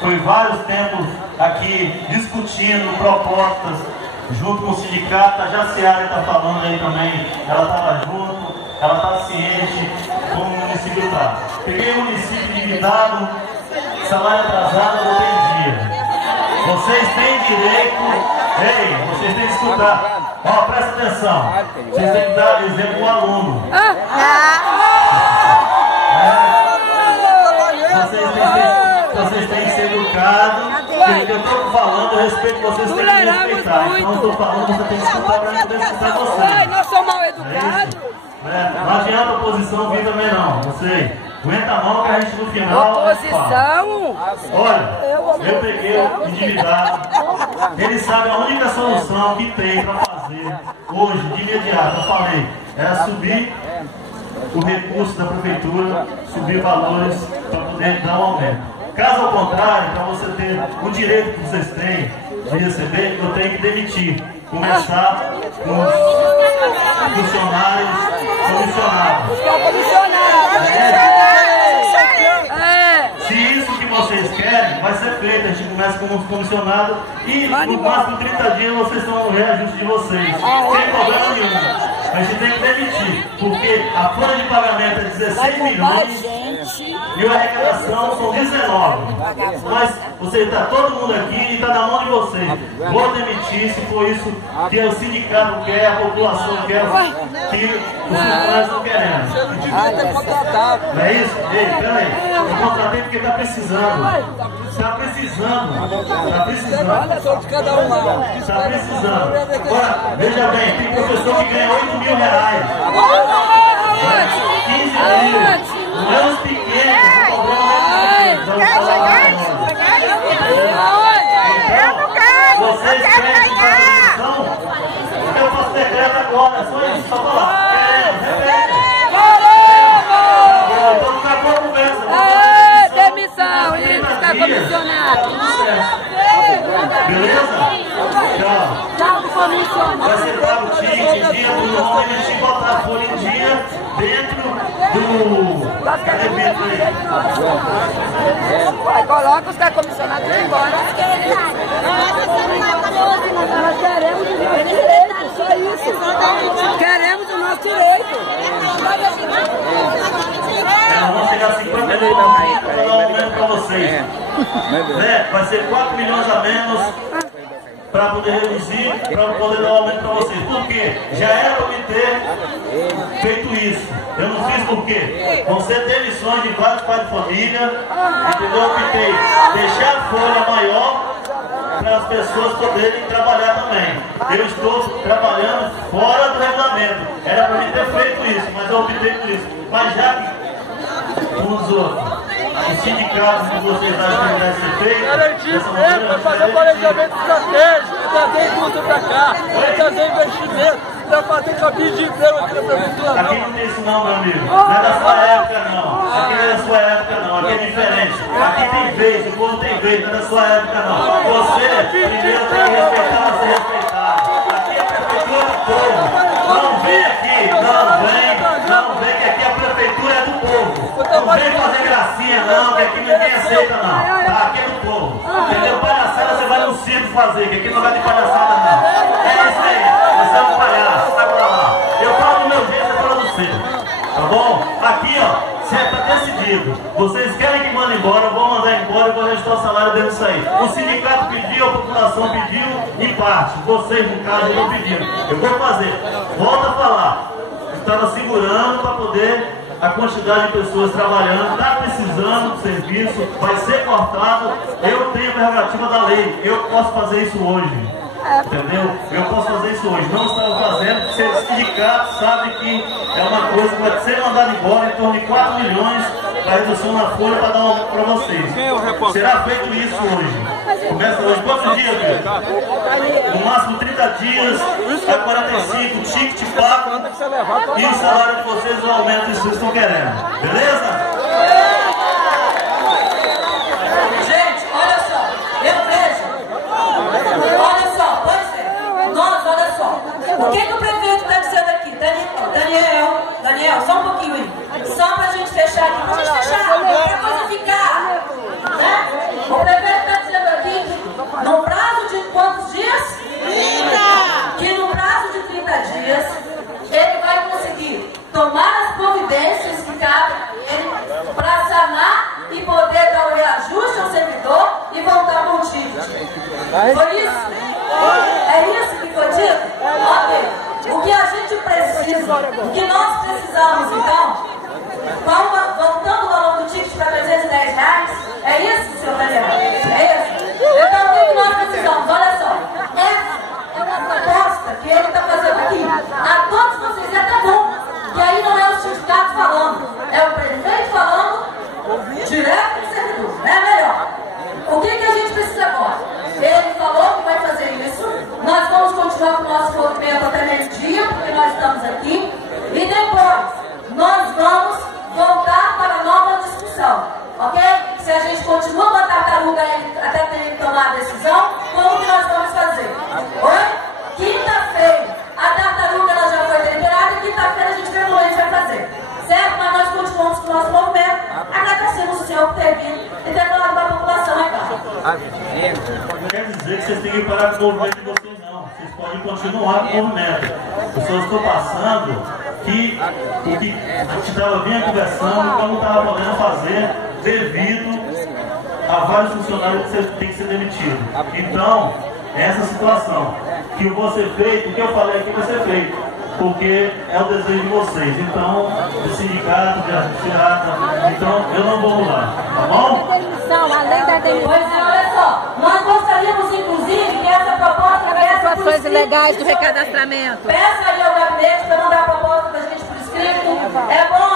foi vários tempos aqui discutindo propostas junto com o sindicato. A Jaciara está falando aí também, ela estava junto, ela está ciente como o município está. Peguei o município endividado, salário atrasado, não tem dia. Vocês têm direito, vocês têm que escutar. Ó, presta atenção. Vocês têm que dar exemplo ao aluno. Vocês têm que ser educados. Eu estou falando, eu respeito vocês, têm que respeitar. Então eu estou falando, você tem que escutar para eu poder escutar vocês. Nós somos mal educados. Não adianta a oposição vir também não. Você aguenta a mão que a gente no final. Oposição? Olha, eu peguei o endividado. Ele sabe a única solução que tem para fazer hoje, de imediato, eu falei, era subir o recurso da prefeitura, subir valores para poder dar um aumento. Caso ao contrário, para você ter o direito que vocês têm de receber, eu tenho que demitir. Começar com os funcionários comissionados. Se isso que vocês querem, vai ser feito. A gente começa com os comissionados e no máximo 30 dias vocês estão no reajuste de vocês. Sem problema nenhum. A gente tem que demitir, porque a folha de pagamento é 16 milhões e a arrecadação são 19. Mas você está todo mundo aqui e está na mão de vocês. Vou demitir se for isso que o sindicato quer, a população quer, que os funcionários estão querendo. Não é isso? Ei, peraí. Eu contratei porque está precisando. Está precisando. Está precisando. Está precisando. Agora, veja bem, tem professor que ganha 8 mil reais. 15 mil. Não os pequenos, o problema é pequeno. Então, vocês querem discussão? Eu faço decreto agora, só isso, só falar. Então acabou a conversa. Demissão, isso está comissionado. Beleza? Tchau. Vai ser pago o ticket em dia, do nome, a gente botar a folha em dia dentro do evento aí. Coloca os que é comissionado e embora. Nós queremos o nosso direito, só isso. Queremos o nosso direito. Vamos chegar a 50 milhões para dar um aumento para vocês. Vai ser 4 milhões a menos para poder reduzir, para poder dar um aumento para vocês. Por quê? Já era para me ter feito isso. Eu não fiz por quê? Vão ser demissões de vários pais de família, entendeu? Eu optei deixar a folha maior para as pessoas poderem trabalhar também. Eu estou trabalhando fora do regulamento. Era para mim ter feito isso, mas eu optei por isso. Mas já que os sindicatos que vocês acham que deve ser feito, garantir tempo para fazer um planejamento estratégico, trazer indústria para cá, trazer investimento, para fazer cabide de emprego aqui na prefeitura. Aqui não tem isso não, meu amigo. Não é da sua época não. Aqui não é da sua época não. Aqui é diferente. Aqui tem vez, o povo tem vez, não é da sua época não. Você primeiro tem que respeitar, ser respeitado. Aqui é a prefeitura do povo. Não vem aqui, não vem que aqui a prefeitura é do povo. Não vem fazer gracinha não, que aqui ninguém aceita não. Tá? Aqui é do povo. Entendeu? Palhaçada você vai no circo fazer, que aqui não vai de palhaçada não. É isso aí. Você é um palhaço, vai pra lá. Eu falo do meu jeito, você fala do seu. Tá bom? Aqui, ó, certo, tá decidido. Vocês querem que mande embora, eu vou mandar embora e vou registrar o salário dele sair. O sindicato pediu, a população pediu, em parte. Vocês, no caso, não pediram. Eu vou fazer. Volta a falar. Estava segurando para poder a quantidade de pessoas trabalhando, está precisando do serviço, vai ser cortado. Eu tenho a prerrogativa da lei, eu posso fazer isso hoje. Entendeu? Eu posso fazer isso hoje. Não estava fazendo, porque o sindicato sabe que é uma coisa que vai ser mandada embora em torno de 4 milhões para redução na folha para dar para vocês. Será feito isso hoje. Começa hoje. Quantos dias, filho? No máximo 30 dias, a 45, ticket pago e o salário de vocês, o aumento que vocês estão querendo. Beleza? Gente, olha só, eu vejo. Olha só, pode ser. Nós, olha só. O que o prefeito está dizendo aqui? Daniel, só um pouquinho aí. Só para a gente fechar aqui. Vamos fechar, para a coisa ficar. Né? O prefeito quantos dias? 30! Que no prazo de 30 dias, ele vai conseguir tomar as providências que cabem a ele para sanar e poder dar o reajuste ao servidor e voltar para o ticket. Foi isso? É isso que foi dito? Ok. O que a gente precisa, o que nós precisamos então, voltando o valor do ticket para R$310, é isso, senhor Daniel? É isso? Então o que nós precisamos? Olha só, essa é uma proposta que ele está fazendo aqui. A todos vocês é até bom, que aí não é o sindicato falando, é o prefeito falando direto do servidor, é melhor. O que a gente precisa agora? Ele falou que vai fazer isso, nós vamos continuar com o nosso movimento até meio-dia, porque nós estamos aqui, e depois nós vamos voltar para a nova discussão, ok? Se a gente continua com a tartaruga até ter ele tomar a decisão, como que nós vamos fazer? Oi? Quinta-feira, a tartaruga ela já foi deliberada e quinta-feira a gente vê como a gente vai fazer. Certo? Mas nós continuamos com o nosso movimento, agradecendo o senhor por ter vindo e ter falado para a população aí, cara. Não quer dizer que vocês têm que parar com o movimento de vocês, não. Vocês podem continuar com o movimento. Eu só estou passando que o que a gente vinha conversando, que eu não estava podendo fazer devido a vários funcionários que tem que ser demitido. Então, essa situação que eu vou ser feito, o que eu falei aqui vai ser feito. Porque é o desejo de vocês. Então, do sindicato, de associata, então eu não vou mudar, tá bom? Além da demissão. Pois é, olha só, nós gostaríamos inclusive que essa proposta viesse por Situações escrito. ilegais do recadastramento. Peça aí ao gabinete para mandar a proposta da gente por escrito. É bom